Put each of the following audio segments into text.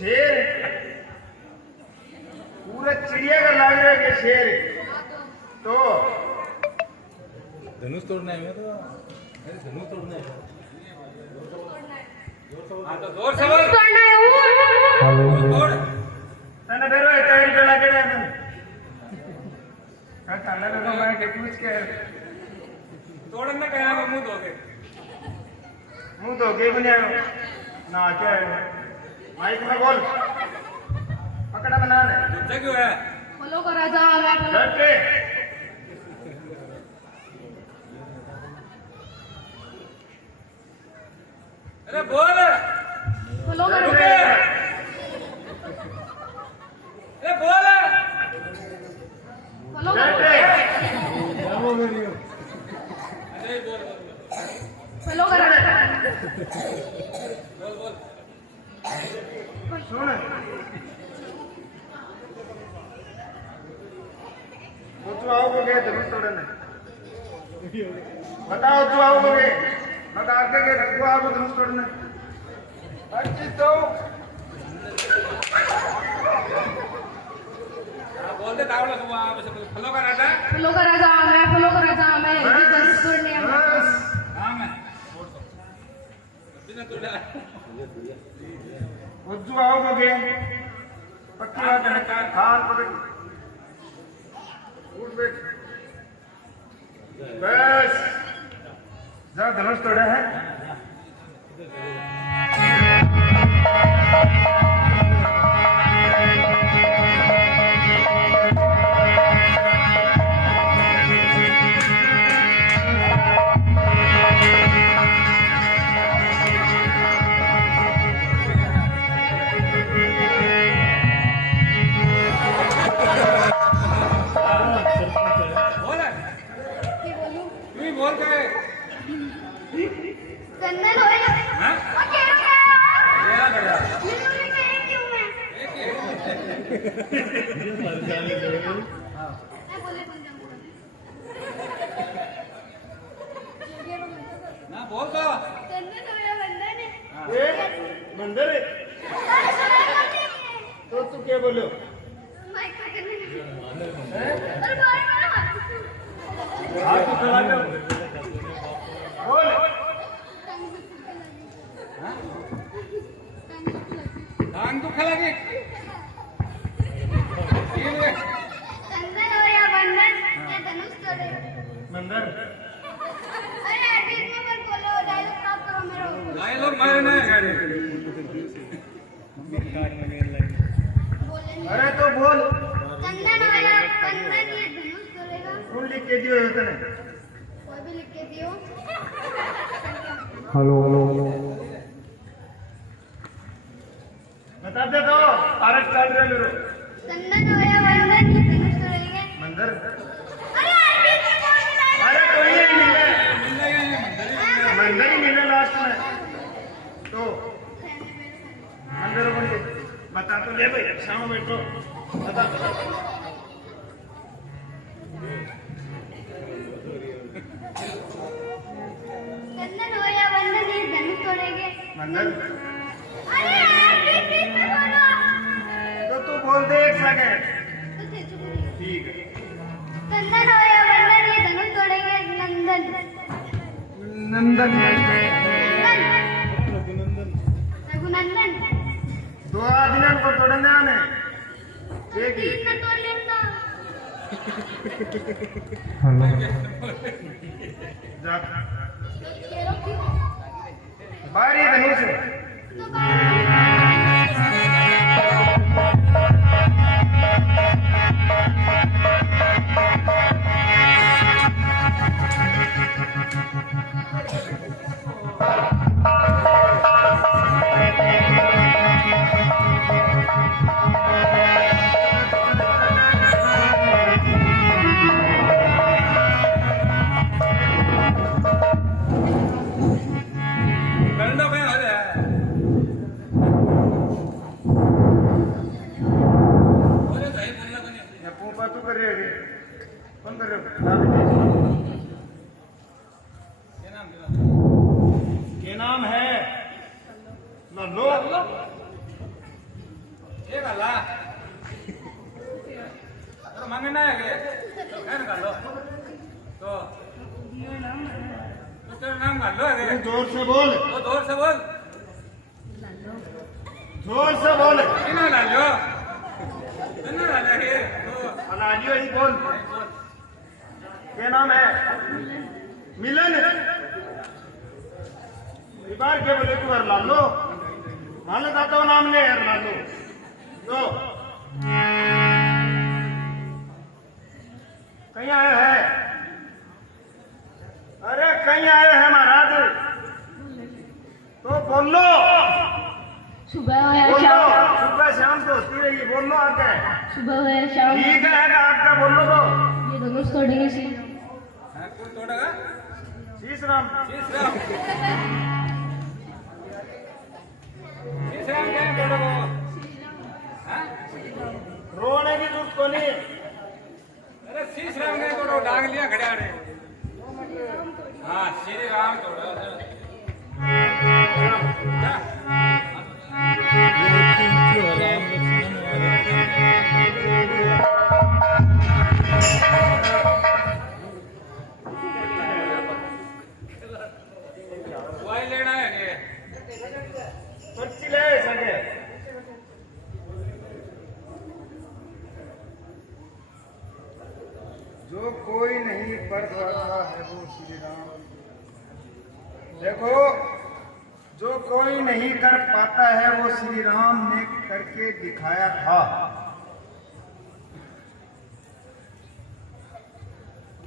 शेर पूरा चिड़ियाघर लाग रहा है कि शेर तो धनुष तोड़ना है तो धनुष तोड़ना है तो जोर से बोल तने बेरो है तैयारी चला के है का चालला लोग मैं के पूछ के तोड़ना क्या है मुंह धोके बने ना क्या है माइक में बोल पकड़ा बना ले जुद्ध क्यों है फॉलो करा जा मैं डट के अरे बोल फॉलो करा रुक अरे बोल फॉलो डट करा के अरे बोल फॉलो करा बोल सुन तू आओगे धनुष तोड़ने बताओ तू आओगे बता के तू आओगे धनुष तोड़ने अच्छी तो बोल दे तावड़ा तू आप फॉलो कर रहा था फॉलो करा जा मैं फॉलो करा जा मैं ये दस तोड़ने हैं बस हां मैं बिना तोड़ा उज्जू आओगे पक्की बात है खान पकड़ उठ बैठ बस जा धनुष तोड़ा है बोल की बोलूं तू ही बोल के चंदन होएगा हां ओके क्या कर रहा क्यों मैं बोले कौन जाऊंगा ना बोल तो चंदन होएगा बंदन ए मंदिर है। तो तू क्या बोलो माइक पकड़ने हैं? अरे बाय हाथ उठा के बोल टांग तो खला के ये ले चंदन हो या बंधन या धनुष तोड़े मंदिर अरे बीच में मत बोलो डायलॉग स्टॉप करो मेरा भाई लोग मारे ना गाड़ी बोलेंगे अरे तो बोल चंदन हो या बंधन ये धनुष तोड़ेगा कौन लिख के दियो इतने कोई भी लिख के दियो बता दे दो पारक चल रहे मेरे चंदन हो या बंधन ये धनुष तोड़ेंगे मंदिर अरे यार बीच में बोल रहा है अरे कोई नहीं मिले मिल जाएगा मंदिर ही मिले लास्ट में तो मंदिर बन गए बता तो ले भाई शाम बैठो बता चंदन हो या बंधन ये धनुष तोड़ेंगे मंदिर अरे यार बीच में बोलो तो तू बोल दे एक सेकंड तो थे चुप रहिए ठीक है चंदन हो या बंधन ये धनुष तोड़ेंगे नंदन नंदन रघुनंदन दो आदमी को तोड़ने आने एक ही तीन न तोड़ लेना जा केरो क्यों बारी धनुष तो बाहर करना भाई आ रहा है ये नाम है लो ये गल्ला अरे मंगना है के कहन कर लो तो तेरा नाम कर लो है जोर से बोल, तो जोर से बोल जोर से बोल। किना ला लो किना ला ले तो अलालियो ही बोल। क्या नाम है? मिलन। बार के बोले तू हर लालो, मान लो तो नाम ले हर लालो। तो कहीं आए हैं? अरे कहीं आए हैं महाराज? तो बोलो, सुबह हो या बोलो। शाम, सुबह शाम तो होती रही, बोलो आके। सुबह हो या शाम, ठीक है आपका, बोलो तो। ये धनुष तोड़ेंगे सी। कौन तोड़ेगा शीश राम। तीसरा तीसरा क्या तोड़ोगे हां रोने की जरूरत को नहीं। अरे श्री राम ने तोड़ो डांग लिया खड़ा रे हाँ श्री राम तोड़ो वाई लेना है ये पर्ची ले सके। जो कोई नहीं कर सकता है वो श्री राम। देखो, जो कोई नहीं कर पाता है वो श्री राम ने करके दिखाया था।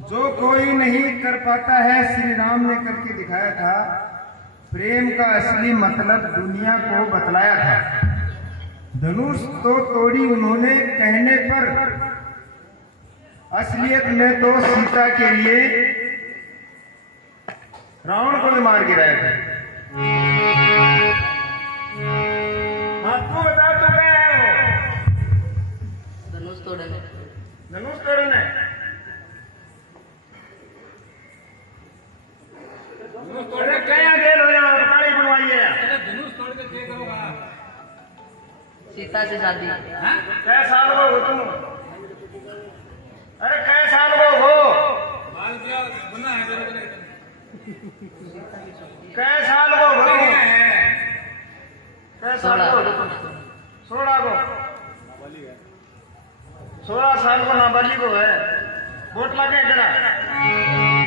जो कोई नहीं कर पाता है श्री राम ने करके दिखाया था। प्रेम का असली मतलब दुनिया को बतलाया था। धनुष तो तोड़ी उन्होंने कहने पर, असलियत में तो सीता के लिए रावण को भी मार गिराया था। हाँ तू बता, तू क्या है वो? धनुष तोड़ने धनुष तोड़ने। धनुष अरे तोड़ने क्या गेल हो जाओ, ताड़ी बनवाई है। अरे धनुष तोड़ के क्या करोगा सीता से शादी हाँ कै साल वो हो तुम? अरे कै साल वो हो? बाल क्या गुना है तेरे को कै साल वो हो? क्या है कै साल वो? 16 को। 16 साल को नाबालिग को है। वोट लगे जरा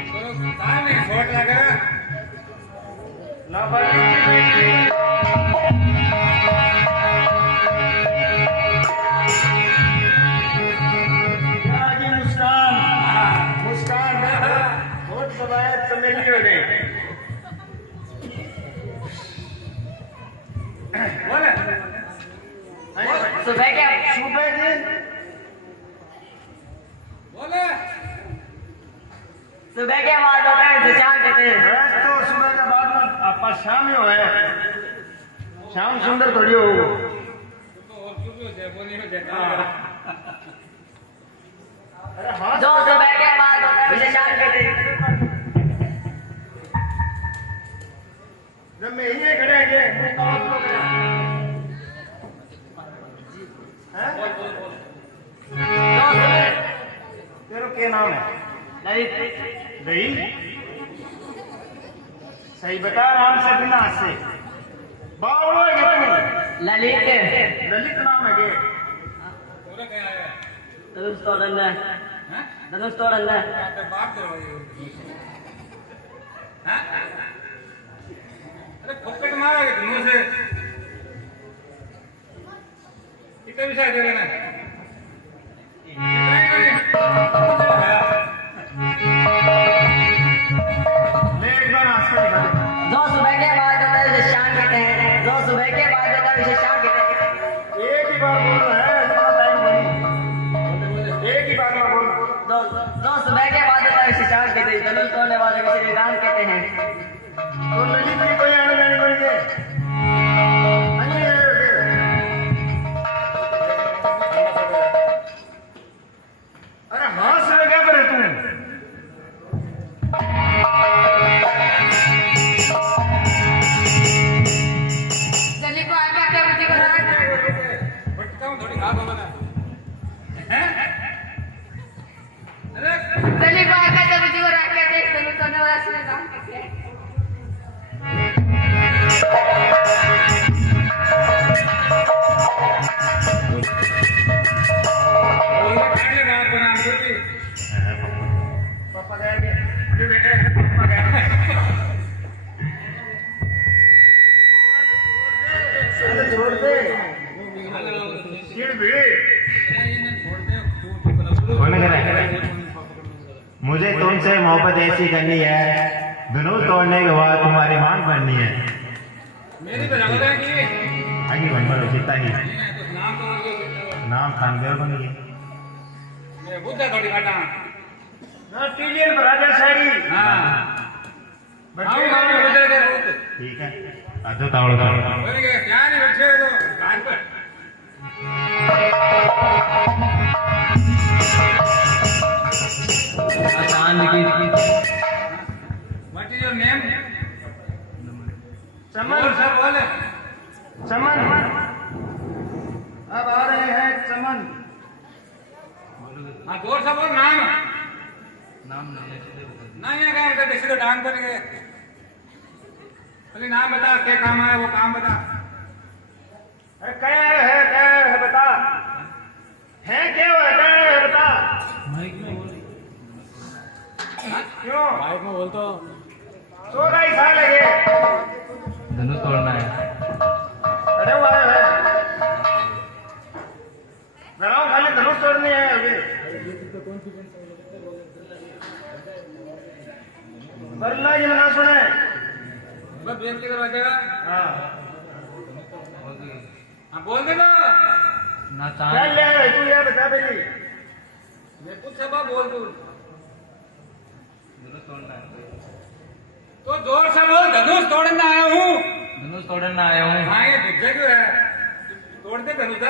तो कहाँ नहीं छोट लगा नाबालिग की बेटी। क्या की मुस्कान, मुस्कान वोट दबाए चमेली हो गई। बोले सुबह क्या सुबह की बोले सुबह के बाद होता है उसे शाम कहते हैं। बस तो सुबह के बाद में आपका शाम ही हो है। शाम सुंदर थोड़ी हो। तो और क्यों क्यों है बोली में देखा अरे हाँ जो सुबह के बाद होता है उसे शाम कहते हैं। जब मैं यही खड़े हैं जो सुबह तेरा क्या नाम है? ललित दही सही बता, आराम से बिना से बावड़ो है तू। ललित ललित नाम है के? पूरा क्या है धनुष तोड़ने हैं धनुष तोड़ने तो बात करो हैं अरे फुक्कट मारा के धनुष से कितने विषय दे देना ले एक बार हंस कर दिखा दे। जो सुबह के बाद होता है उसे शाम कहते हैं। जो सुबह के बाद होता है उसे शाम कहते हैं। एक ही बार बोलना है, इतना टाइम नहीं। एक ही बार में बोल। जो सुबह के बाद होता है उसे शाम कहते हैं। धनुष तोड़ने वाले को श्री राम कहते हैं। तो ललित की कोई आने जाने बन गए अरे हाँ से क्या करे तू? जल्दी को आके आके बुद्धि को छोड़ दे चिड़ भिड़े कौन करे? मुझे तुमसे मोहब्बत ऐसी करनी है, धनुष तोड़ने के बाद तुम्हारी मांग भरनी है। मेरी तो जगह है कि आगे बनवालो चिंता ही। नाम तो नाम खानदेव बनी है। मैं बुद्धा थोड़ी काटा ना टीलियन राजा शायरी हाँ बच्चे मामी बुद्धा के रूप ठीक है, आजो तावड़ो तावड़ो। बोले कि क्या नहीं बैठे हो तो कान पर चांद की what is your name Chaman sir बोले चमन अब आ रहे हैं चमन हाँ जोर से बोल नाम नहीं है क्या मतलब किसी को डांग करेंगे खाली नाम बता क्या काम है वो काम बता क्या है बता है क्या है बता क्यों माइक में बोल तो 16 ही साल है ये धनुष तोड़ना है। अरे हुआ है बनाओ खाली धनुष तोड़नी है अभी बरला जी ना सुने बस बेनती करवा देगा हाँ हाँ बोल दे ना ना क्या चांद ले आए तू ये बता बेली मैं कुछ सब बोल दूँ तो जोर से बोल धनुष तोड़ने आया हूँ धनुष तोड़ना आया हूँ। हाँ ये गुस्सा क्यों है तोड़ दे धनुष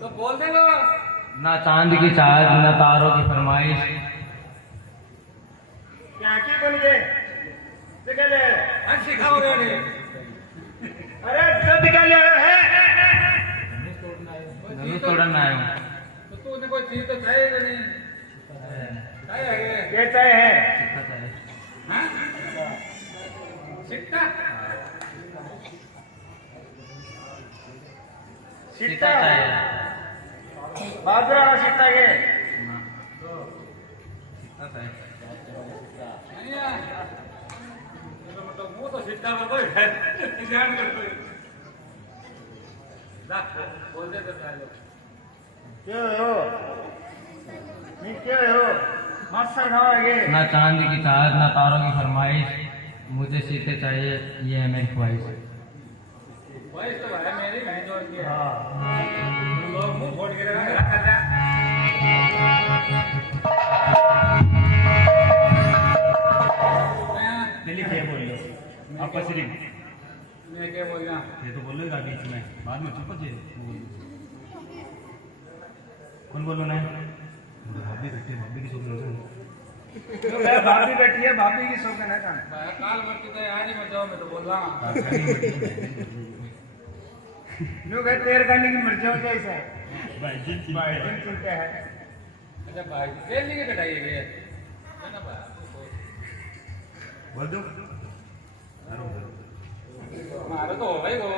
तो बोल दे लो ना चांद की चाहत ना तारों की फरमाइश। क्या की बन गए क्या ले आए? हाँ सिखाओगे नहीं अरे जब क्या ले आए हैं धनुष तोड़ना आया हूँ। तो तूने कोई चीज तो चाहिए कि नहीं चाहिए कहता है हाँ सिक्का सीता चाहिए। बाजरा का सीता के नहीं है मतलब मुंह तो सिक्का में कोई है ध्यान कर कोई बोल दे तो पहले क्यों हो नहीं क्यों हो मास्टर खाओगे ना चांद की चाहत ना तारों की फरमाइश, मुझे सीते चाहिए ये है मेरी ख्वाहिश। भाई तो भाई मेरी मैं जोड़ के हाँ लोग मुंह फोड़ के रखा कर रहा दिलीप ये बोल लो आपका सिर्फ मैं क्या बोल रहा ये तो बोलेगा बीच में, बाद में चुप से कौन बोलो ना भाभी बैठी, भाभी की शौक तो मैं भाभी बैठी है भाभी की शौक है ना काम काल मरती तो आज ही मत जाओ मैं तो बोल रहा हूँ जो गए तेर करने की मर्जी हो कैसा है भाई जी भाई दिन चिंता है अच्छा भाई तेल नहीं के कटाइए गए बोल दो। हमारा तो हो भाई वो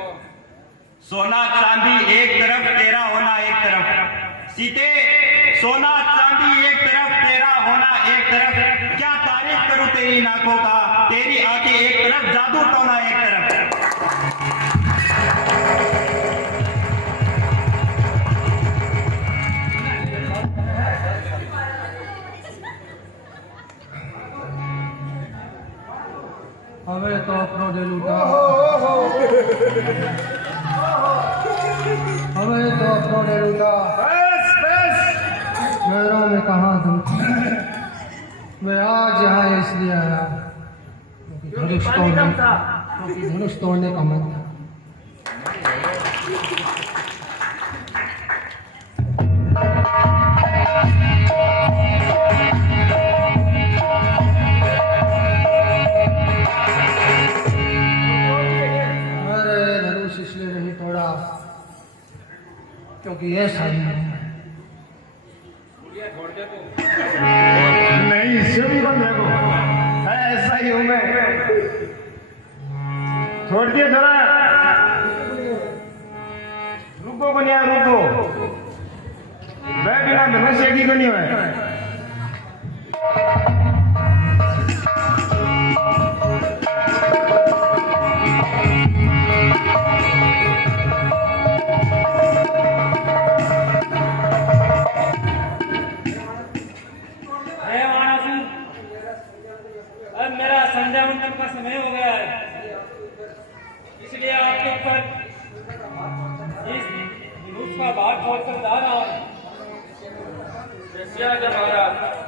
सोना चांदी एक तरफ तेरा होना एक तरफ, सीते सोना चांदी एक तरफ तेरा होना एक तरफ, क्या तारीफ करूं तेरी नाकों का, तेरी आंखें एक तरफ जादू टोना एक तरफ। हमें तो अपनों ने लूटा, हमें तो अपनों ने लूटा। बस बस शहरों में कहाँ धूप, मैं आज यहाँ इसलिए आया क्योंकि धनुष पानी कम तोड़ने था क्योंकि धनुष तोड़ने का मन था। अरे धनुष इसलिए नहीं तोड़ा क्योंकि ये सारी ये छोड़ दे तो नहीं सुन देखो ऐसा ही हूं मैं छोड़ दिए थोड़ा रुको को नहीं रुको वह बिना धनुष एक ही को नहीं है पर इस धनुष का भार छोड़कर जा रहा हूं। रसिया जब महाराज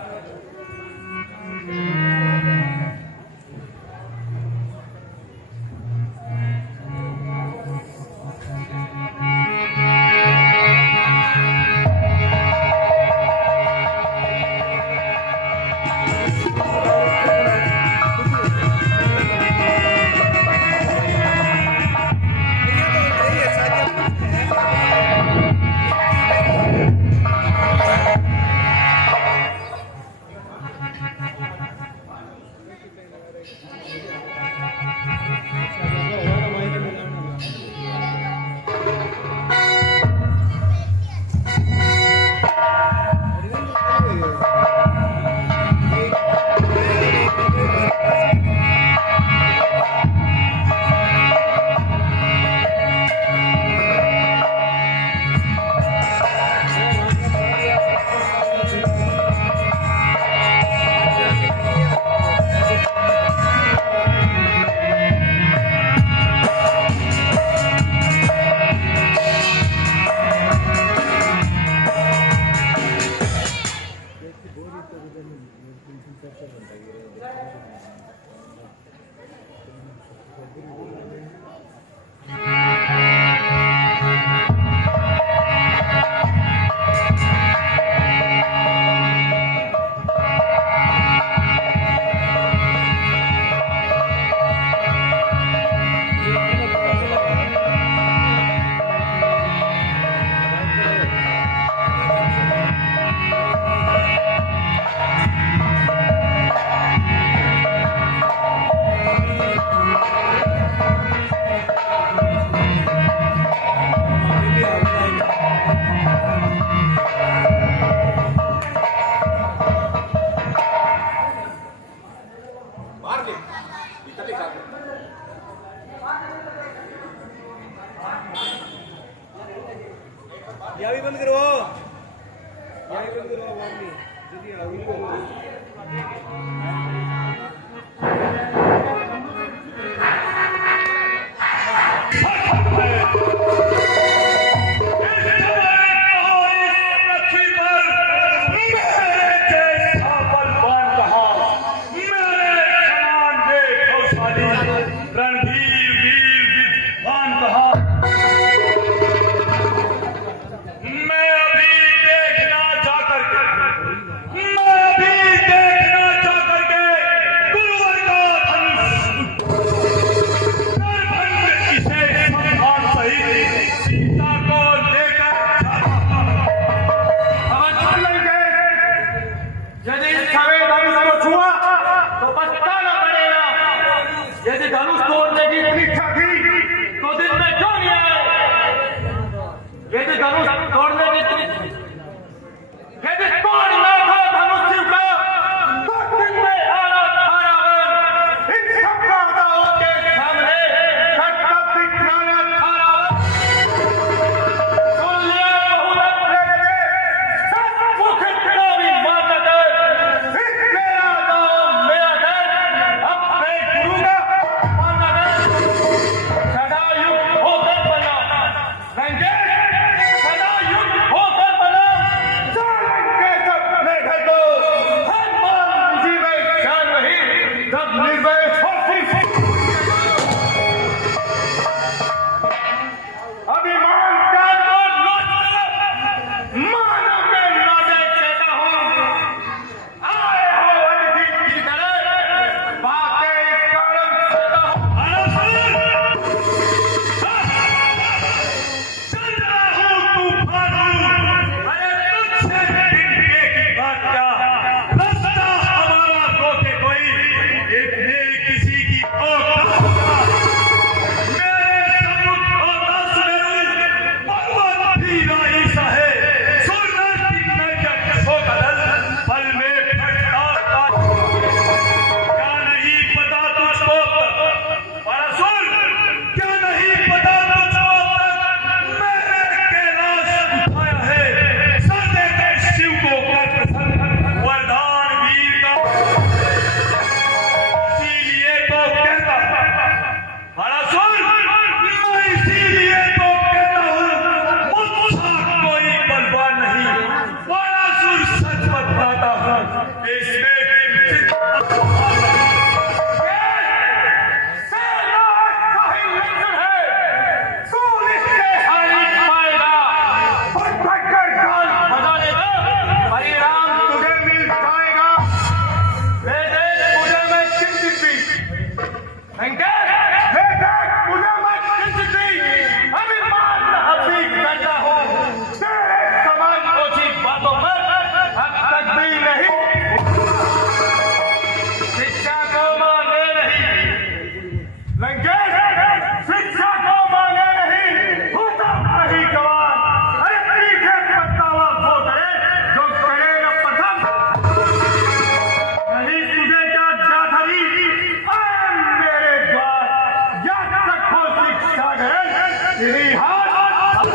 तेरी हाथ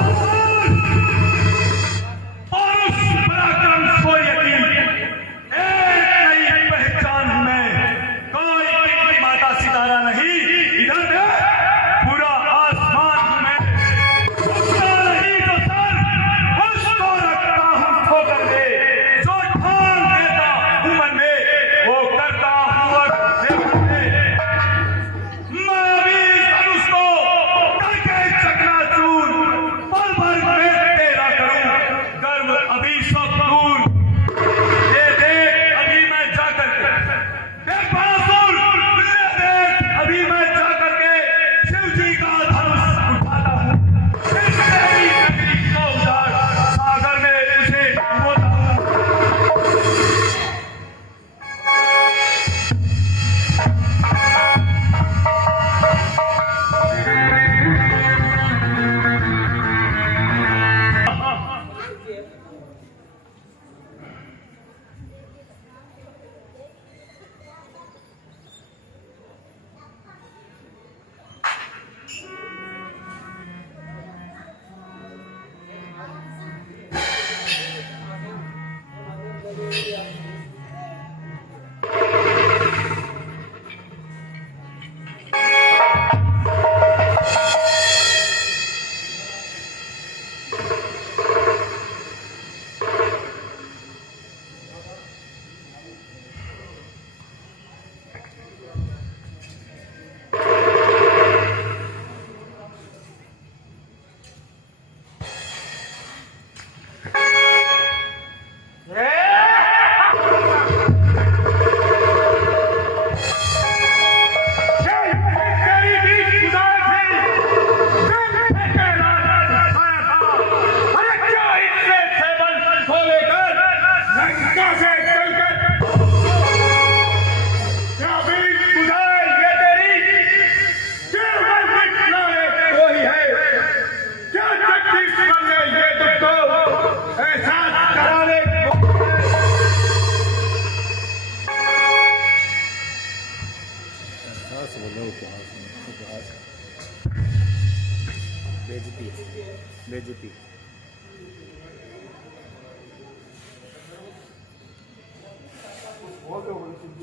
और उस पराक्रम को यकीन एक नई पहचान में कोई टिकटी माता सितारा नहीं। इधर देख, पूरा आसमान में उठता नहीं तो सर उसको रखता हूं ठोकर दे, जो ठान देता हूं मन में वो करता हूं वक्त दे। मैं अभी धनुष को करके चकनाचूर पल भर में तेरा करूं, गर्व अभी सब दूर। ये देख अभी मैं जाकर के देख बासुर, ये देख अभी मैं जाकर के शिव जी का धनुष उठाता हूं, फिर तेरी नगरी को उजाड़ सागर में उसे डुबोता हूं।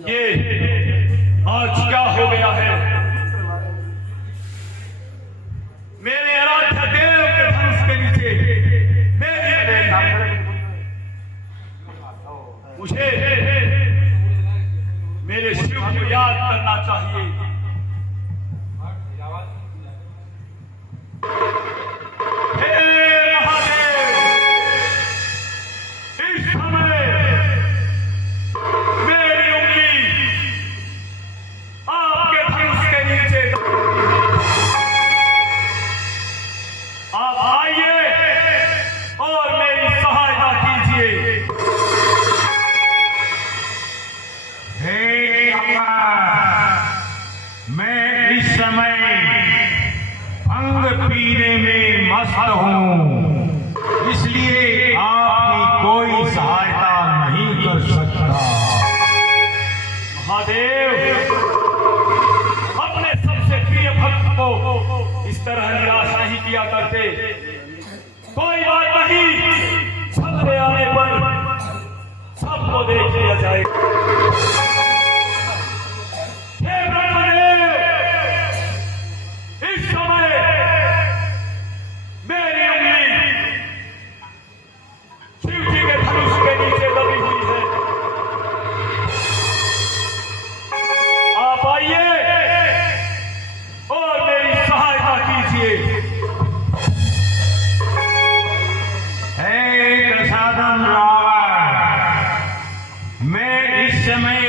ये आज क्या हो गया है? मेरे आराध्य देव के धनुष के नीचे मेरी बेटा, मुझे मेरे शिव को याद करना चाहिए। हे महादेव, इस समय मेरी उंगली आपके धनुष के नीचे, आप आइए और मेरी सहायता कीजिए। हे मैं इस समय भंग पीने में मस्त हूँ, इसलिए आपकी कोई सहायता नहीं कर सकता। महादेव, अपने सबसे प्रिय भक्त को इस तरह निराश नहीं किया करते। कोई बात नहीं, छतरे आने पर सबको देख लिया जाएगा। हे ब्रह्मदेव, इस समय मेरी उंगली शिव जी के धनुष के नीचे दबी हुई है। आप आइए और मेरी सहायता कीजिए। हे प्रसादम रावण, मैं इस समय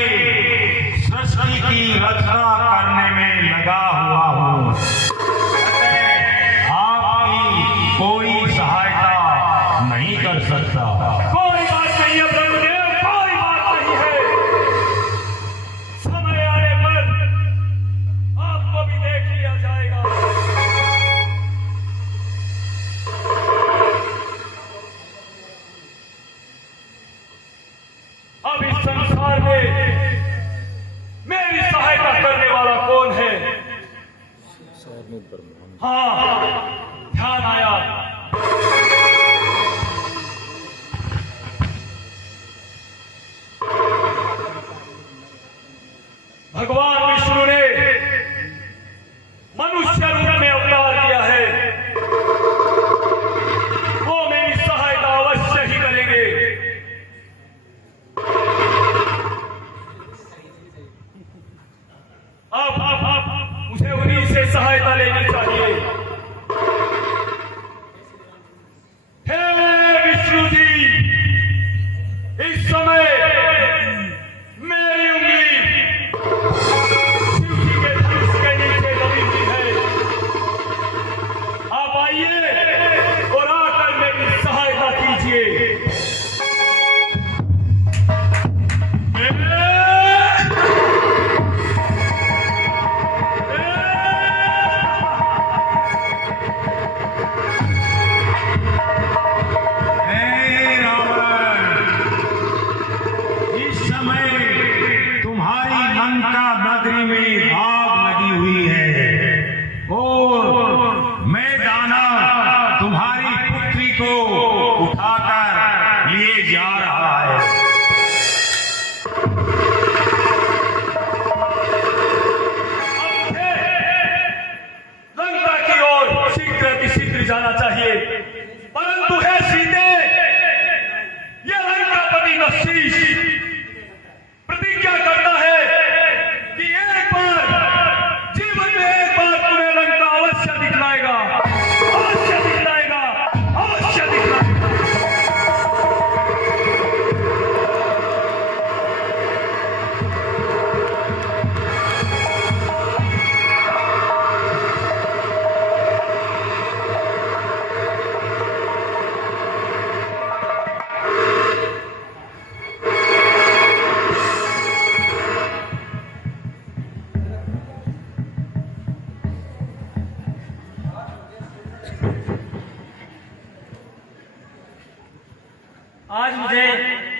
आज मुझे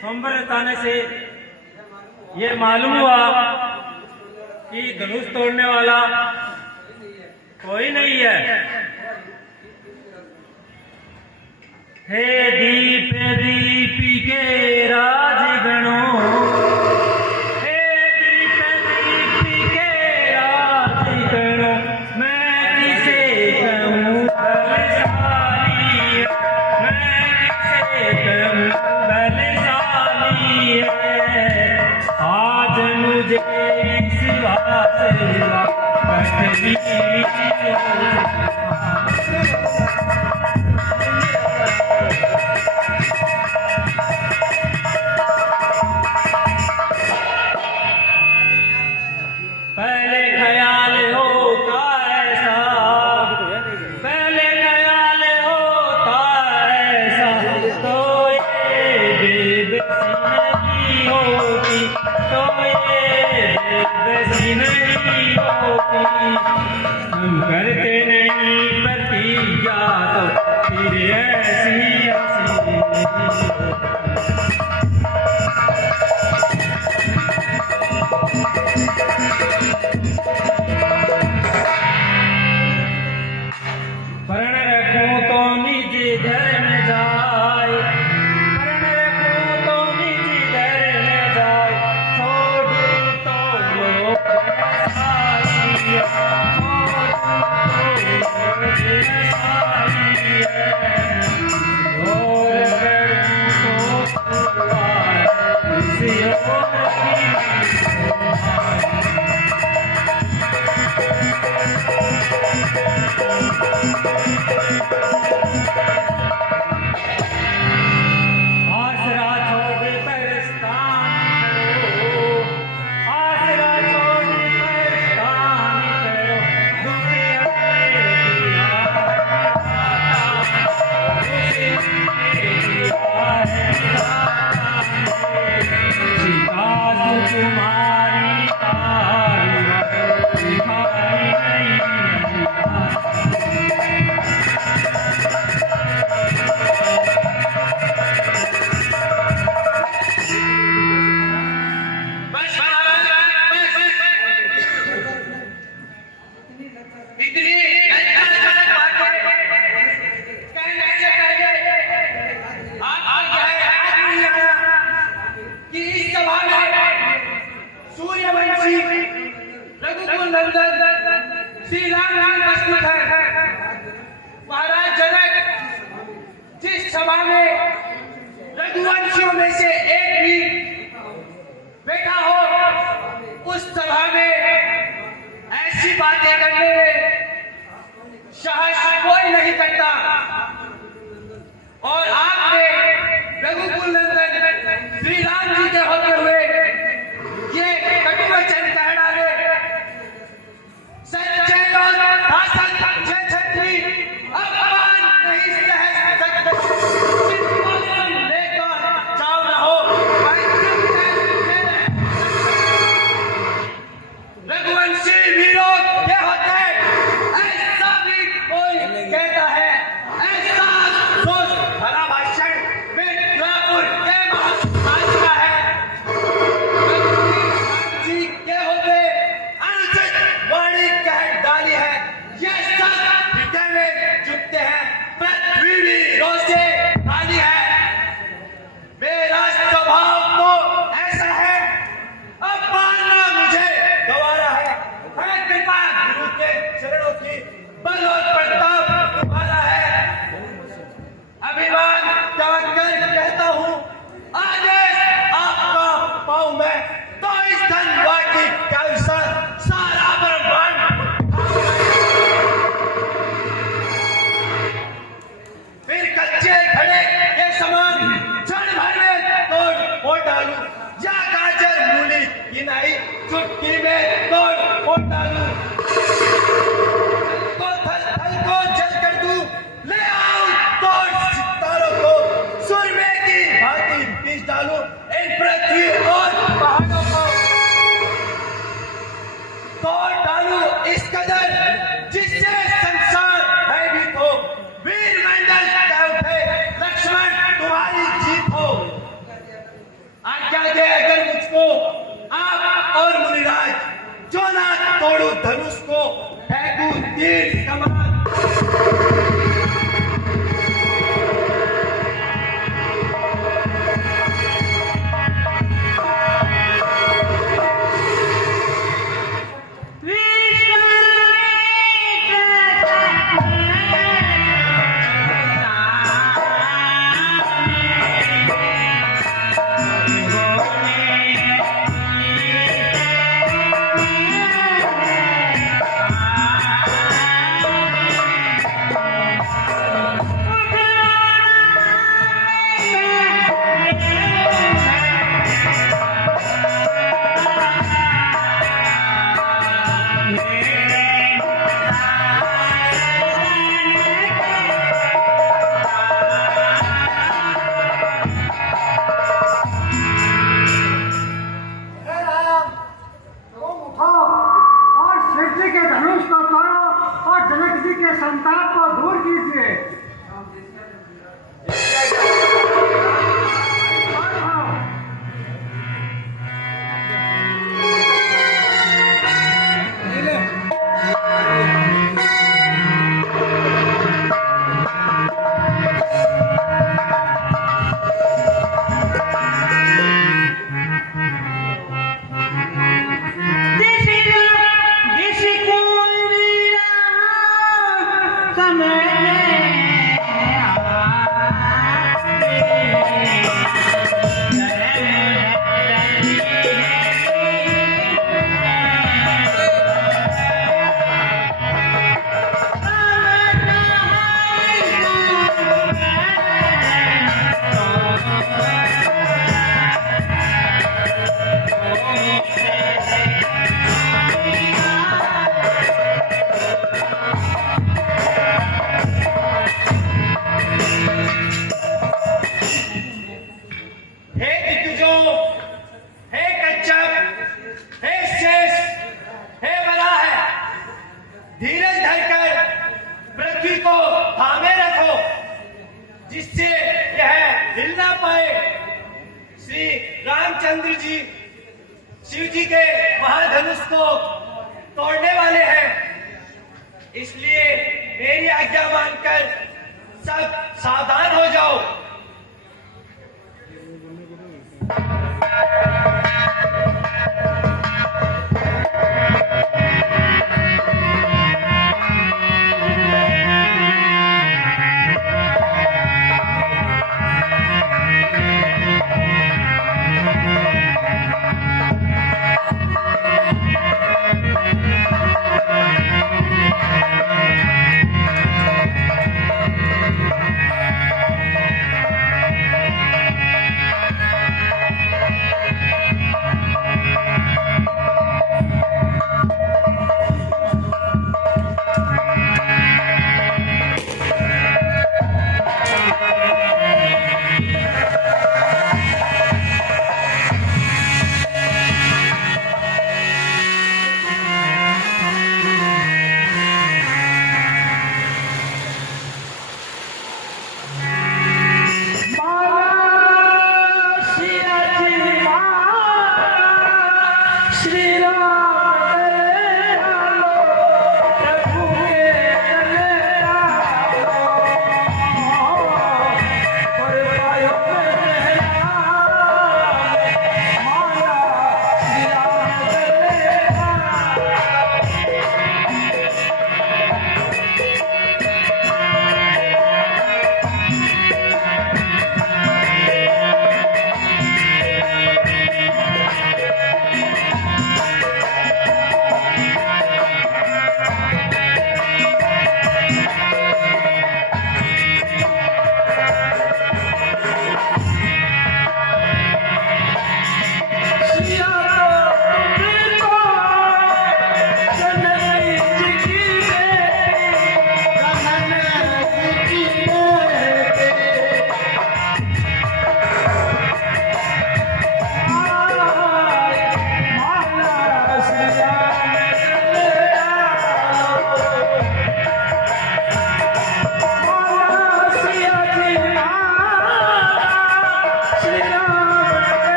स्वयंवर बताने से ये मालूम हुआ कि धनुष तोड़ने वाला कोई नहीं है। हे दीप दीपी के राजगणों, हे दीप दीपी के राजगणों, मैं किसे कहूँ बलशाली, मैं किसे कहूँ बलशाली है। आज मुझे इस बात से पहले ख्याल होता ऐसा, पहले ख्याल होता ऐसा, तो ये बेबसी नहीं होती, तो ये बेबसी नहीं होती। हम करते नहीं प्रतिज्ञा तो फिर ऐसी ऐसी प्रण रखूं तो निज धर्म जाए, प्रण रखूं तो निज धर्म जाए, छोड़ूं तो लोक सारी, छोड़ूं तो लोक सारी और करूं तो पुकार किसी और की आसरा छोड़ परस्तान करो, आसरा छोड़ परस्तान करो, दुनिया तुम्हारी तारीफ दिखाई नहीं। सूर्यवंशी रघुकुल नंदन श्री राम प्रस्तुत है। महाराज जनक जिस सभा में रघुवंशियों में से एक भी बैठा हो, उस सभा में ऐसी बातें करने में साहस कोई नहीं करता। और आपने रघुकुल नंदन श्री राम जी के होते हुए ये कटु वचन कह डाले। सच्चे लोग शासन से छत्री अपमान नहीं सह सकते। जिनको तुम लेकर जाओ न हो, रघुवंशी वीरों ये होते, ऐसा भी कोई कहता है, ऐसा सोच भरा भाई हे दिग्गजों, हे कच्छप, हे शेष, हे वराह, धीरज धरकर पृथ्वी को थामे रखो जिससे यह हिल ना पाए। श्री रामचंद्र जी शिव जी के महाधनुष को तोड़ने वाले हैं, इसलिए मेरी आज्ञा मानकर सब सावधान हो जाओ।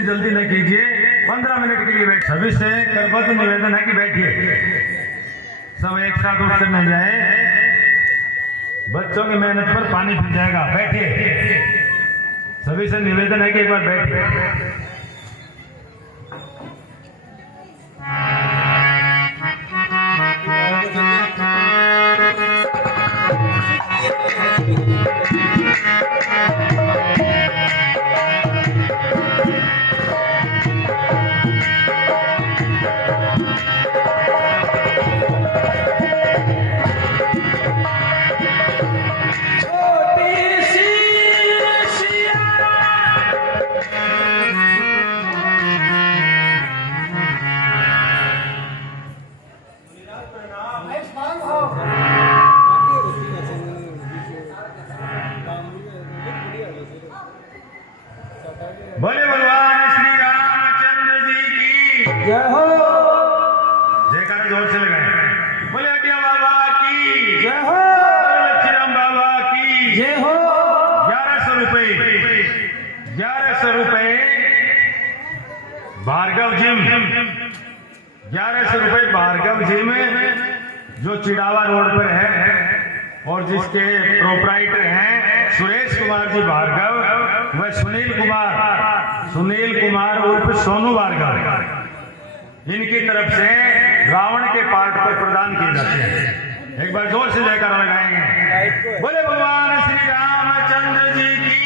इतनी जल्दी न कीजिए, 15 मिनट के लिए बैठ। सभी से करबद्ध निवेदन है कि बैठिए, सब एक साथ उठकर न जाए, बच्चों की मेहनत पर पानी फिर जाएगा। बैठिए, सभी से निवेदन है कि एक बार बैठिए। बोले भगवान श्री रामचंद्र जी की जय हो। जयकारा जोर से लगाए। बोले हटिया बाबा की जय हो। बोले लक्ष्मीराम बाबा की जय हो। 1100 रुपए, 1100 रुपए भार्गव जिम, 1100 रुपए भार्गव जिम जो चिड़ावा रोड पर है और जिसके प्रोपराइटर हैं सुरेश कुमार जी भार्गव व सुनील कुमार उर्फ सोनू भार्गव, इनकी तरफ से रावण के पार्ट पर प्रदान किए जाते हैं। एक बार जोर से जयकारा लगाएंगे। बोले भगवान श्री रामचंद्र जी की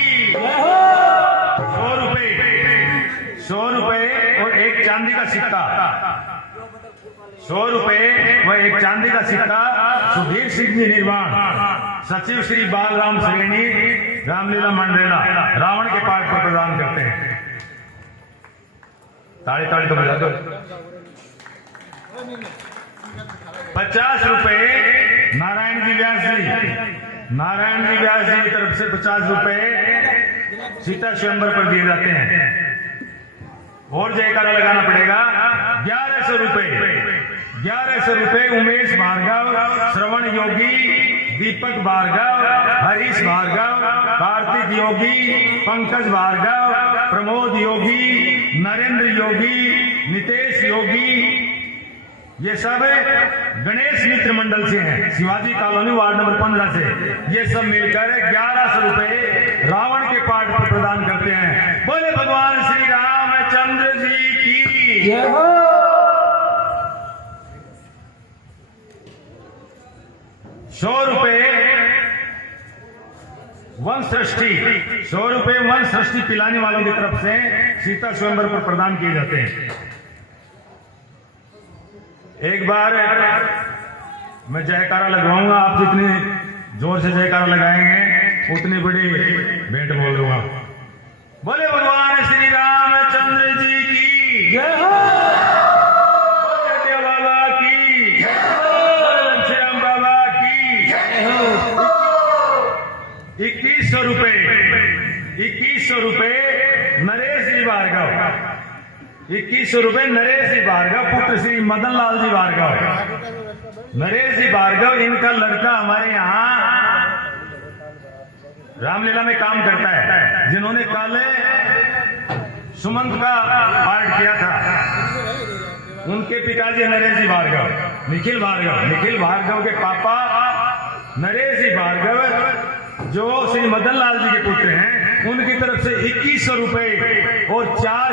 100 रुपए और एक चांदी का सिक्का, 100 रुपए व एक चांदी का सिक्का सुधीर सिंह जी निर्माण, सचिव श्री बालराम श्रेणी, रामलीला मंडरेला, रावण के पार्ट पर प्रदान करते हैं। ताड़ी ताड़ी तो बजा दो। 50 रुपए नारायण जी व्यास जी, नारायण जी व्यास जी की तरफ से 50 रुपए सीता स्वयंवर पर दिए जाते हैं। और जयकारा लगाना पड़ेगा। 1100 रुपए उमेश भार्गव, श्रवण योगी, दीपक भार्गव, हरीश भार्गव, कार्तिक योगी, पंकज भार्गव, प्रमोद योगी, नरेंद्र योगी, नितेश योगी, ये सब गणेश मित्र मंडल से हैं, शिवाजी कॉलोनी वार्ड नंबर 15 से। ये सब मिलकर 1100 रुपए रावण के पार्ट पर प्रदान करते हैं। बोले भगवान श्री रामचंद्र जी की जय हो। 100 रुपए वंशष्ठी, 100 रुपए वंशष्ठी पिलाने वालों की तरफ से सीता स्वयंवर पर प्रदान किए जाते हैं। एक बार मैं जयकारा लगवाऊंगा, आप जितनी जोर से जयकारा लगाएंगे उतनी बड़ी भेंट बोल दूंगा। बोले भगवान श्री रामचंद्र जी की जय हो। बोले बाबा की, बोले लक्ष्मीराम बाबा की। 2100 रुपए नरेश जी भार्गव, 2100 रुपए नरेश जी भार्गव, पुत्र श्री मदन लाल जी भार्गव। नरेश जी भार्गव इनका लड़का हमारे यहाँ रामलीला में काम करता है, जिन्होंने कल सुमंत का पार्ट किया था। उनके पिताजी नरेश जी भार्गव, निखिल भार्गव के पापा नरेश जी भार्गव जो श्री मदन लाल जी के पुत्र हैं, उनकी तरफ से 2100 रुपए और 4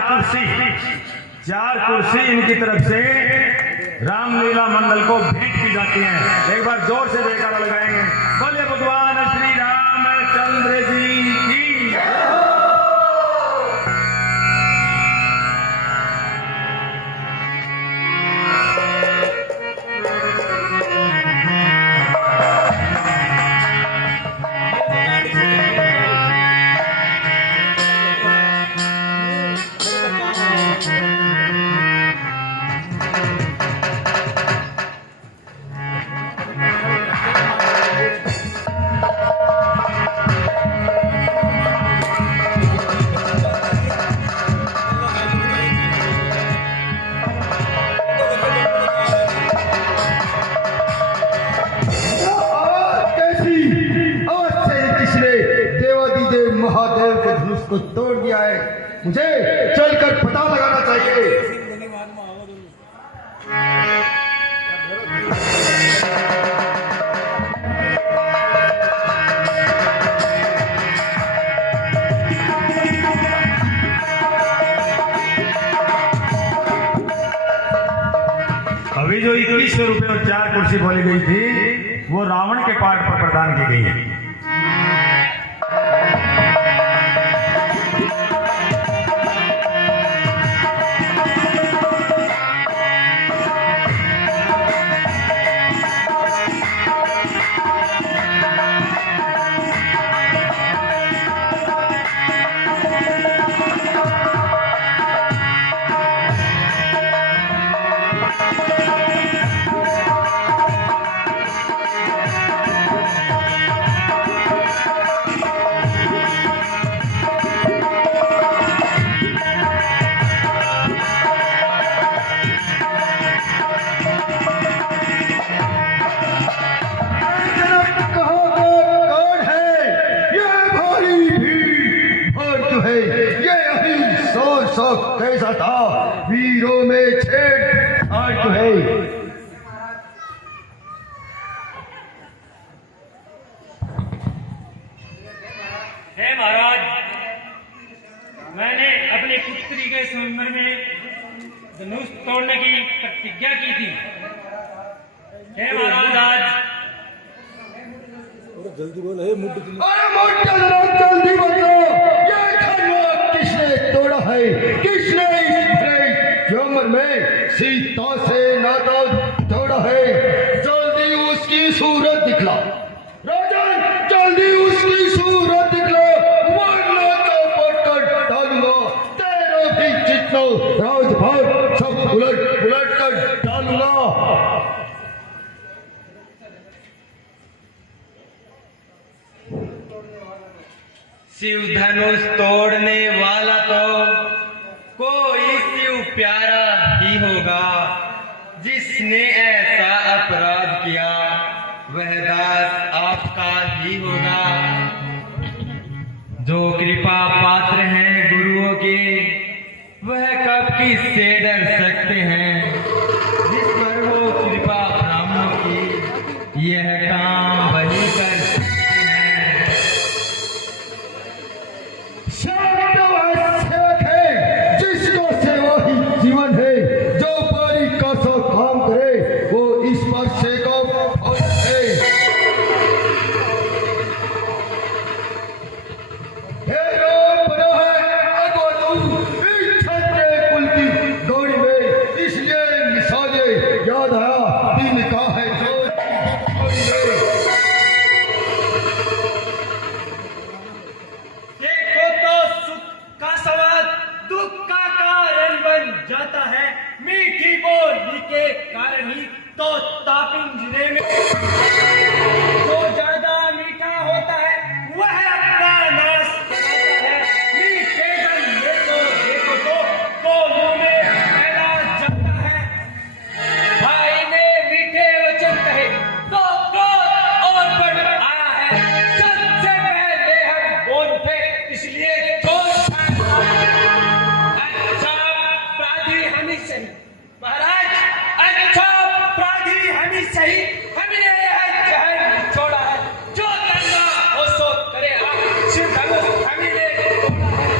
कुर्सी इनकी तरफ से रामलीला मंडल को भेंट की जाती है। एक बार जोर से जयकारा लगाएंगे। बोले भगवान श्री रामचंद्र जी की। उसको तोड़ दिया है। मुझे चलकर पता लगाना चाहिए। अभी जो 2100 रुपये और 4 कुर्सी बोली गई थी वो रावण के पाठ पर प्रदान की गई है। कैसा था वीरों में छेड़छाड़ है। हे महाराज, मैंने अपनी पुत्री के स्वयंवर में धनुष तोड़ने की प्रतिज्ञा की थी। हे महाराज, आज अरे मोटे जरा जल्दी बोलो, ये धनुष किसने तोड़ा है? किसने इस उम्र में सीता से नाता तोड़ा है? जल्दी उसकी सूरत दिखला राजन, जल्दी उसकी सूरत दिखला, वरना तो पटकर डालूंगा तेरा भी जितना राजभाग सब उलट पुलट कर डालूंगा। शिव धनुष तोड़ने वाला तो कोई शिव प्यारा ही होगा। जिसने ऐसा अपराध किया वह दास आपका ही होगा। जो कृपा पात्र हैं गुरुओं के वह कब किससे डर सकते हैं। जिस पर वो कृपा ब्राह्मणों की यह काम वही कर सकते हैं। जिसको सेवा ही जीवन है, जो पारी का सा काम करे वो इस वर्षे का फल है। हे राम बना है अगवतु इस छत्रे कुल की दौड़ी में, इसलिए निशाने याद आया दिन का है जो देखो तो सुख का सवाल दुख का कारण बन जाता है। मीठी बोली के कारण ही तो तापिंजरे में जो ज्यादा मीठा होता है वह अपना नाश कराता है। मीठे गन्ने को देखो तो कोलों में फैला जाता है। भाई ने मीठे वचन कहे तो क्रोध और बढ़ आया है। सबसे पहले हम बोल उठे इसलिए जोश अच्छा अपराधी हम ही सही। महाराज, अच्छा अपराधी हम ही सही। हमने यह जहर छोड़ा है। जो करना हो सो करे आप। शिव धनुष हमने तोड़ा है।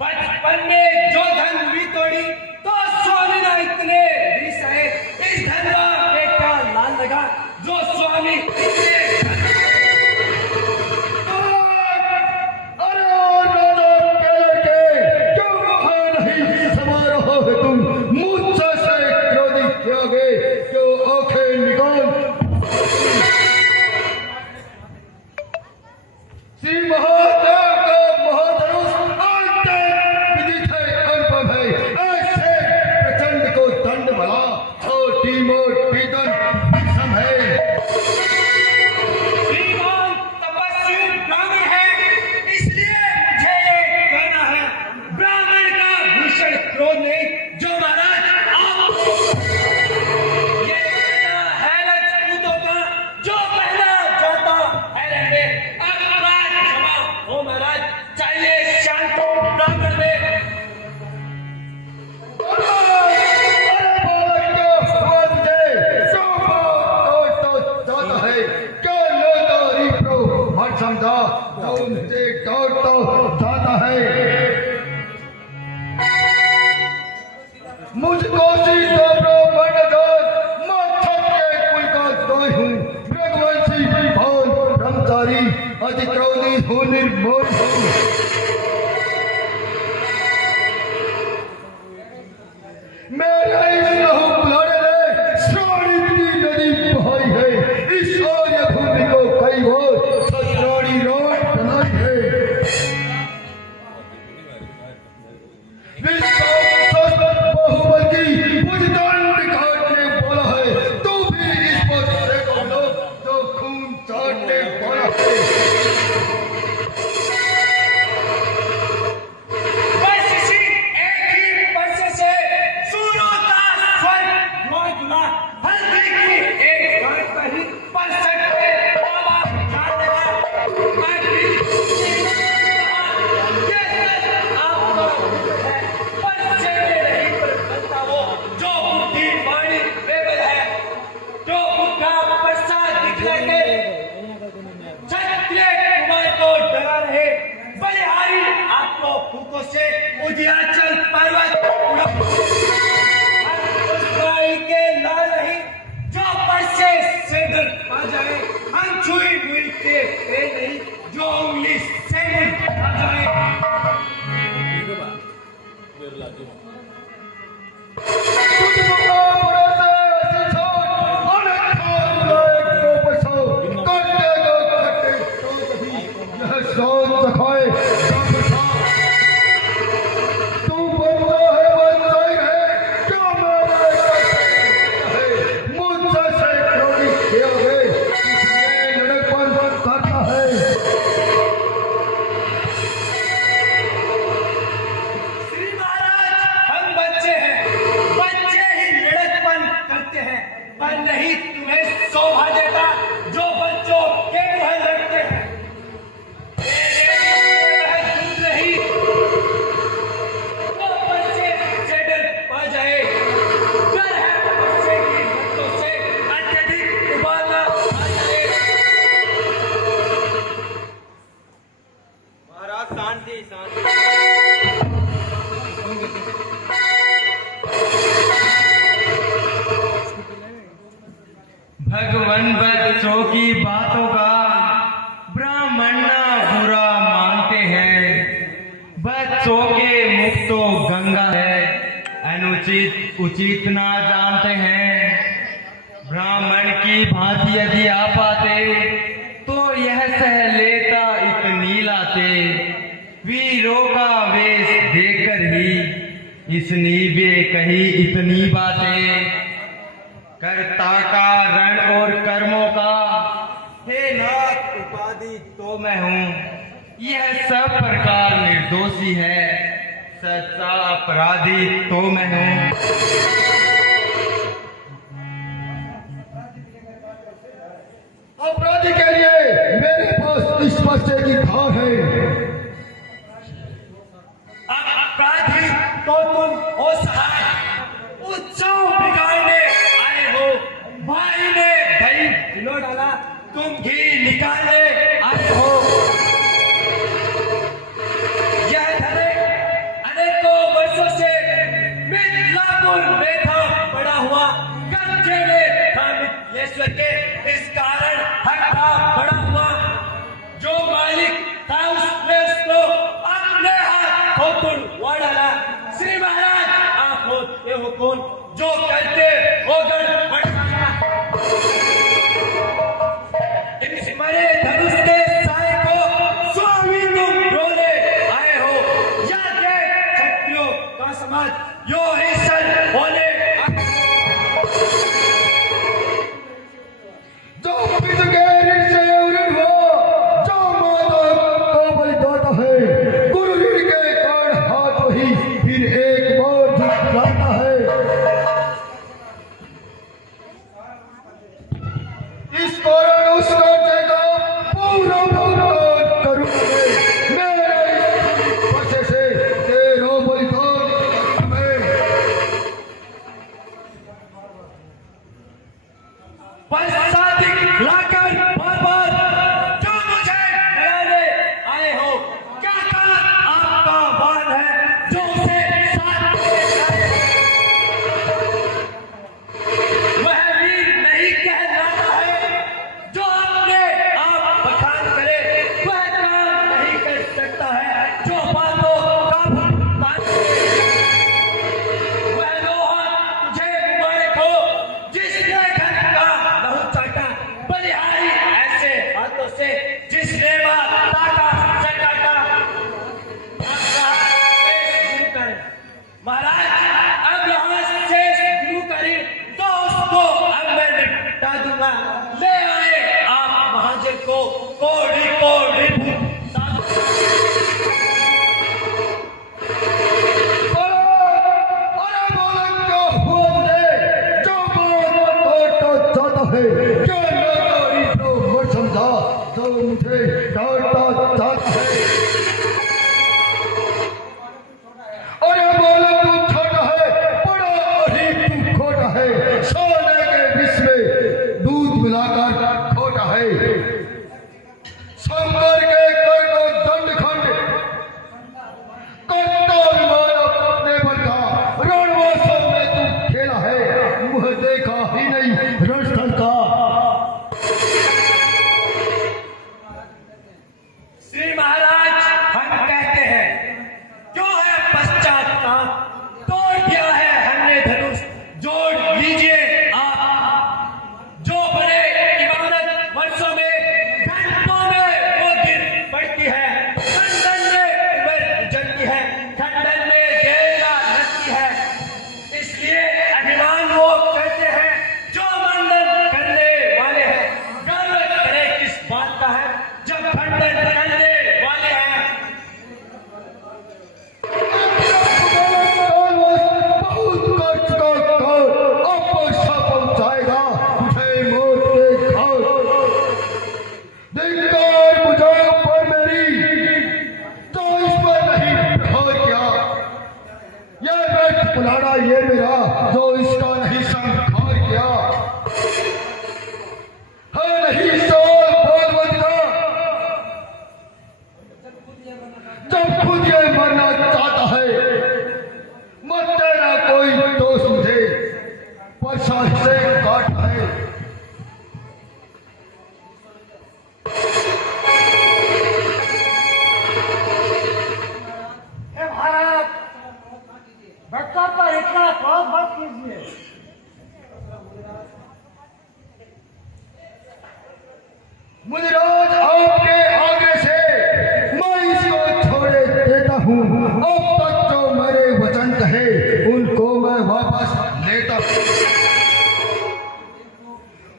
बचपन में जो धन हुई तोड़ी तो स्वामी ने इतने रिसाए। इस धनवा पे क्या लाल लगा जो स्वामी इतने अरे राजा के लड़के, क्यों वहां नहीं समा रहो है तुम? मुझसे से क्रोधित किया गए, क्यों आंखें निकाल? श्री महादेव का महाधनुष अंतिम विदित है। मुझको सीता ब्राह्मण जात मैं क्षत्रिय कुल का दाई हूँ रघुवंशी भान ब्रह्मचारी अति क्रोधी हूँ निर्भय हूँ मेरा इस लहू बुलाने में श्रावणी की नदी बहाई है इस आर्य भूमि को कई और सत्राणी रोड बनाई है बहुबल की बुझदान काटने वाला है तू भी इस पर से बोलो तो खून चाटने वाला है बस इसी एक ही पर्चे से सूरों का स्वर्ग मौजूदा हल्दी की एक गांठ पर ही पर सकते बाबा जान लगा मैं भी ये सच आपको है पर्चे में नहीं पर बनता वो जो बुद्धि वाणी बेबल है जो बुद्धा प्रसाद दिखलाएंगे क्षत्रिय कुमार को डरा रहे बलिहारी आपको फूकों से उदयाचल पर्वत के लाल नहीं जो पर्चे से डर पा जाए हम छुई हुई के नहीं जो उंगली से मुड़ आ जाए श्री महाराज हम बच्चे हैं बच्चे ही लड़कपन करते हैं पर नहीं तुम्हें शोभा देता जो बच्चों के मुंह लगते हैं दूध नहीं वो बच्चे से डर पा जाए डर है बच्चे की हाथों से अत्यधिक उबालना आ जाए महाराज शांति शांति भगवान बच्चों की बातों का ब्राह्मण ना बुरा मानते हैं बच्चों के मुख तो गंगा है अनुचित उचित ना जानते हैं ब्राह्मण की भांति यदि आप आते तो यह सह लेता इतनी लाते वीरों का वेश देखकर ही इसने भी कही इतनी बातें कर्ता का रण और कर्मों का हे नाथ उपाधि तो मैं हूँ यह सब प्रकार निर्दोषी है सच्चा अपराधी तो मैं हूँ अपराधी के लिए मेरे पास इस पर्चे की धार है अपराधी तो तुम हो सहाय उत्सव बिगाड़ने आए हो भाई ने दही भिगो डाला तुम घी निकालने आए हो यह धरे अनेकों वर्षों से मिथिलापुर में था बड़ा हुआ कब्जे में था मिथिलेश्वर के इस कारण हक था बड़ा हुआ जो मालिक था उसने उसको अपने हाथों तुम वाड़ डाला श्री महाराज आप होते हो कौन जो करते हो गड़बड़ इस मरे धनुष के साए को स्वामी तुम रोने आए हो या के क्षत्रियों का समाज यो ही सर होने जो पिता के ऋण से ऋण हो जो माता को बलि देता है गुरु ऋण के कारण हाथ वही फिर एक बार झुक जाता है इस कारण उस कर्जे का पूरा भुगतान करूंगा मेरे पर्चे से तेरा बलिदान मैं महाराज अब यहाँ से शुरू करें तो उसको अब मैं निपटा दूंगा। ले आए आप महाजन को कोड़ी कोड़ी ये मेरा जो इसका नहीं संहार किया है नहीं सोल बोल जब खुद ये मरना चाहता है मत तेरा कोई दोस्त मुझे परसा से काट है। बच्चा पर इतना क्रोध मत कीजिए। मुझे रोज आपके आगे से मैं इसको छोड़े देता हूँ। अब तक जो मेरे वचन कहे उनको मैं वापस लेता हूँ।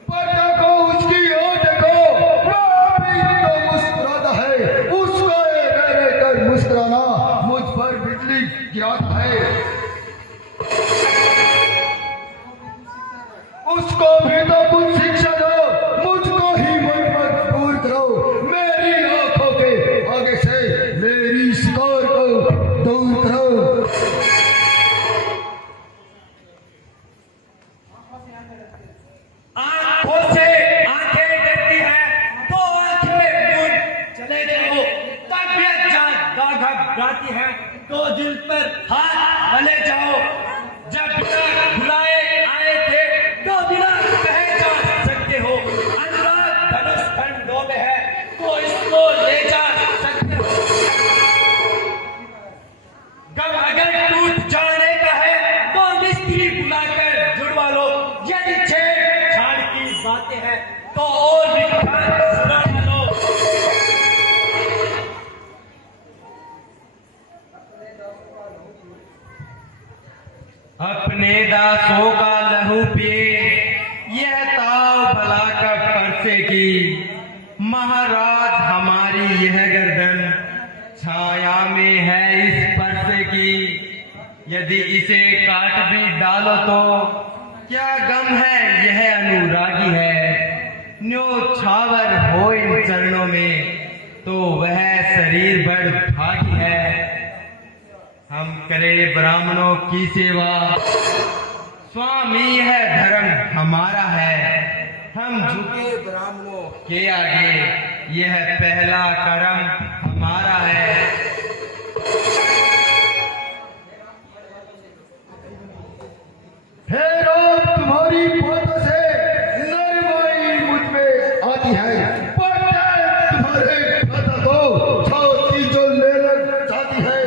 पर देखो उसकी ओर देखो, अभी तो मुस्कुराता है। उसको रह कर मुस्कुराना मुझ पर बिजली गिराता है। उसको भी तो कुछ शिक्षा दो, मुझको ही मजबूर करो। मेरी आंखों के आगे से मेरी शिकार को दूर करो। आंखों से आंखें डरती हैं तो आंख में मूंद चले जाओ। तबीयत ज्यादा घबराती है तो दिल पर हाथ मले जाओ। जब तक बुलाए आए थे तो बिना कहे जा सकते हो। अनुराग धनुष खंडों में है तो इसको ले जा सकते हो। गम अगर टूट जाने का है तो मिस्त्री बुलाकर जुड़वा लो। यदि छेड़छाड़ की बातें हैं तो और भी सुना लो। अपने दासों का लहू पिए यह ताव भला का परसे की। महाराज हमारी यह गर्दन छाया में है इस परसे की। यदि इसे काट भी डालो तो क्या गम है, यह अनुरागी है। न्योछावर हो इन चरणों में तो वह शरीर बड़ भागी है। हम करें ब्राह्मणों की सेवा, स्वामी है धर्म हमारा है। हम झुके ब्राह्मणों के आगे, यह पहला कर्म हमारा है। हे रोग तुम्हारी बातों से नरमाई मुझ में आती है। पर तुम्हारे पता को छाती जो लेना चाहती है।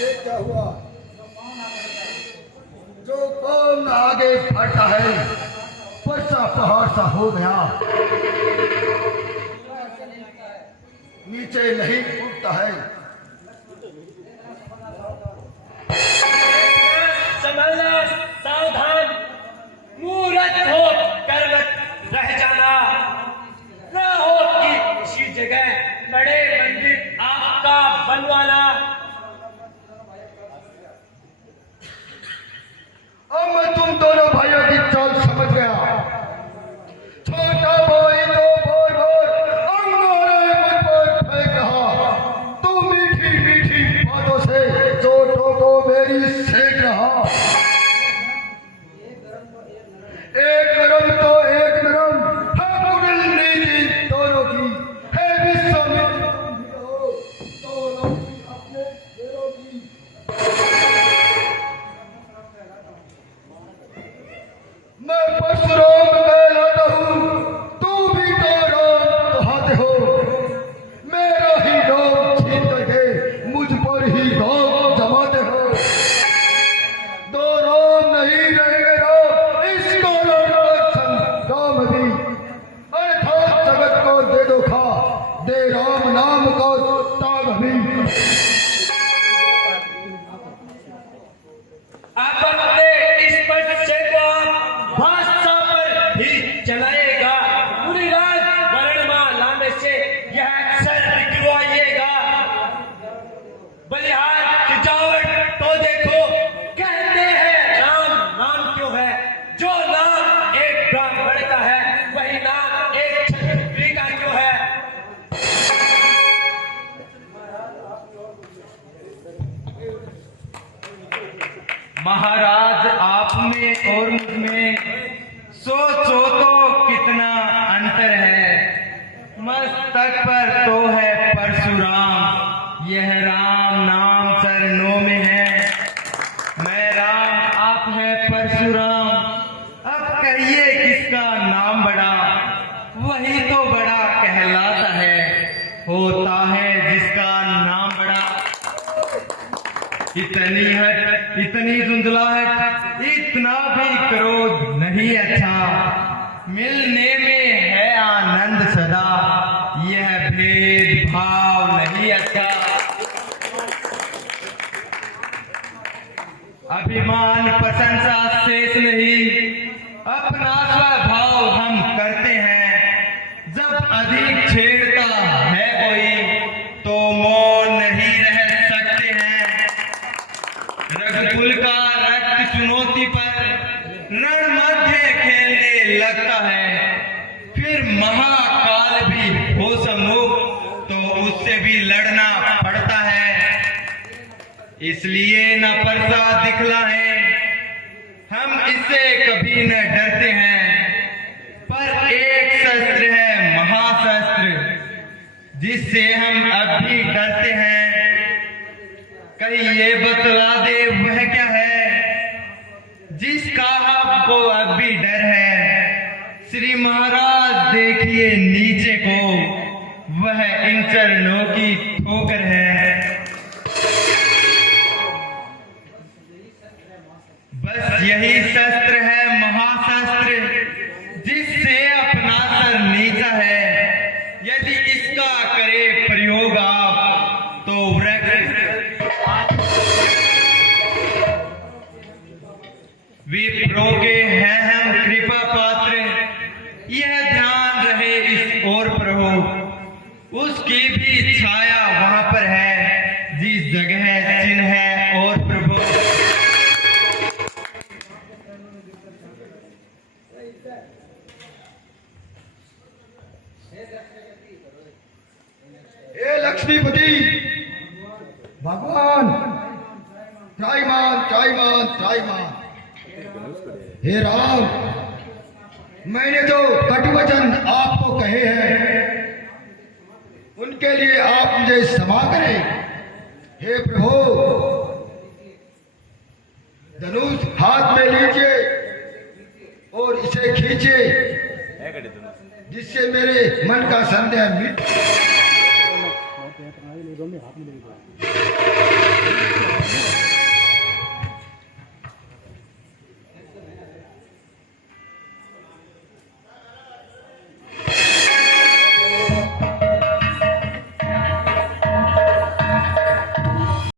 ये क्या हुआ जो कौन आगे बढ़ता है परसा पहाड़ सा हो गया। नीचे नहीं टूटता है। संभलना, सावधान, मूर्ख हो कर मत रह जाना। न हो कि इसी जगह बड़े मंदिर आपका बनवाना। अब मैं तुम दोनों भाइयों की चाल समझ गया। छोटा भाई तो भोर भोर अंगारे मुझ पर फेंक रहा, तू मीठी मीठी बातों से चोटों को मेरी सेक रहा। एक नरम तो एक नरम है कुटिल नीति दोनों की, है विश्वामित्र तुम भी हो, दोनों की अपने शेरों की। मैं परशुराम कहलाता हूँ, तू भी तो राम कहाते हो। मेरा ही नाम छीन करके मुझ पर ही दाग जमाते हो। दो राम नहीं रहेंगे राम, इस संग्राम भी। अर्थात जगत को दे दो खा, दे राम नाम को ताग भी। आप अपने इस बच्चे को भाषा पर भी चलाएगा। मुनिराज वर्णमाला में से यह अक्षर निकलवाइएगा। बलिहार की जावट तो देखो, कहते हैं राम नाम क्यों है? जो नाम एक ब्राह्मण का है, वही नाम एक क्षत्रिय का क्यों है? महाराज, आप में और मुझ में सोचो तो कितना अंतर है। मस्तक पर तो है परशुराम, यह राम नाम चरणों में है। मैं राम, आप है परशुराम। अब कहिए किसका नाम बड़ा? वही तो बड़ा कहलाता है, होता है जिसका नाम बड़ा। इतनी हट, इतनी धुंधलाहट, इतना भी क्रोध नहीं अच्छा। मिलने में है आनंद सदा, यह भेदभाव नहीं अच्छा। अभिमान प्रशंसा शेष नहीं, अपना स्वभाव हम करते हैं। जब अधिक छेड़ता है कोई तो मौन नहीं रह सकते हैं। रघुकुल का रक्त चुनौती पर रण मध्य खेलने लगता है। फिर महाकाल भी हो सम्मुख तो उससे भी लड़ना पड़ता है। इसलिए न प्रसाद दिखला है, हम इससे कभी न डरते हैं। पर एक शस्त्र है महाशस्त्र, जिससे हम अब भी डरते हैं। कहीं ये बतला दे वह क्या है, जिसका आपको अब भी डर है। श्री महाराज देखिए नीचे को, वह इन चरणों की ठोकर है। बस यही शस्त्र है महाशस्त्र, जिससे अपना सर नीचा है। यदि इसका करे प्रयोग आप तो वृक्ष विप्रो के हैं हम कृपा पात्र। यह ध्यान रहे इस ओर प्रभु, उसकी भी छाया वहां पर है जिस जगह चिन्ह है और प्रभु। हे लक्ष्मीपति भगवान, त्रायमान त्रायमान त्रायमान। हे राम, मैंने जो कटुवचन आपको कहे हैं, उनके लिए आप मुझे क्षमा करें। हे प्रभु, धनुष हाथ में लीजिए और इसे खींचिए, जिससे मेरे मन का संदेह मिट